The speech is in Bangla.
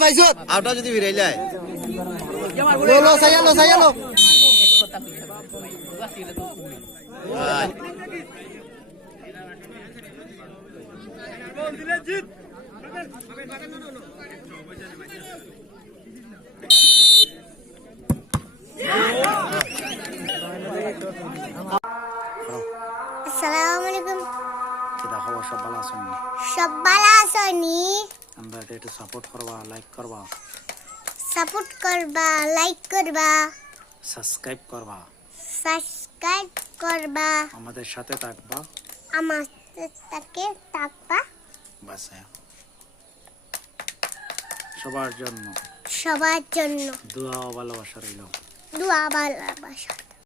পাইছত আউটা যদি ভিড়াইলাই লো সাইয়ালো আসসালামুয়ালাইকুম। কিদা খবর? সব ভালো আছেন? সব ভালো আছেনি? আমরা একটু সাপোর্ট করবা, লাইক করবা, সাবস্ক্রাইব করবা, আমাদের সাথে থাকবা, বাস। সবার জন্য সবার জন্য দোয়া ও ভালোবাসা রইল। দোয়া ভালোবাসা।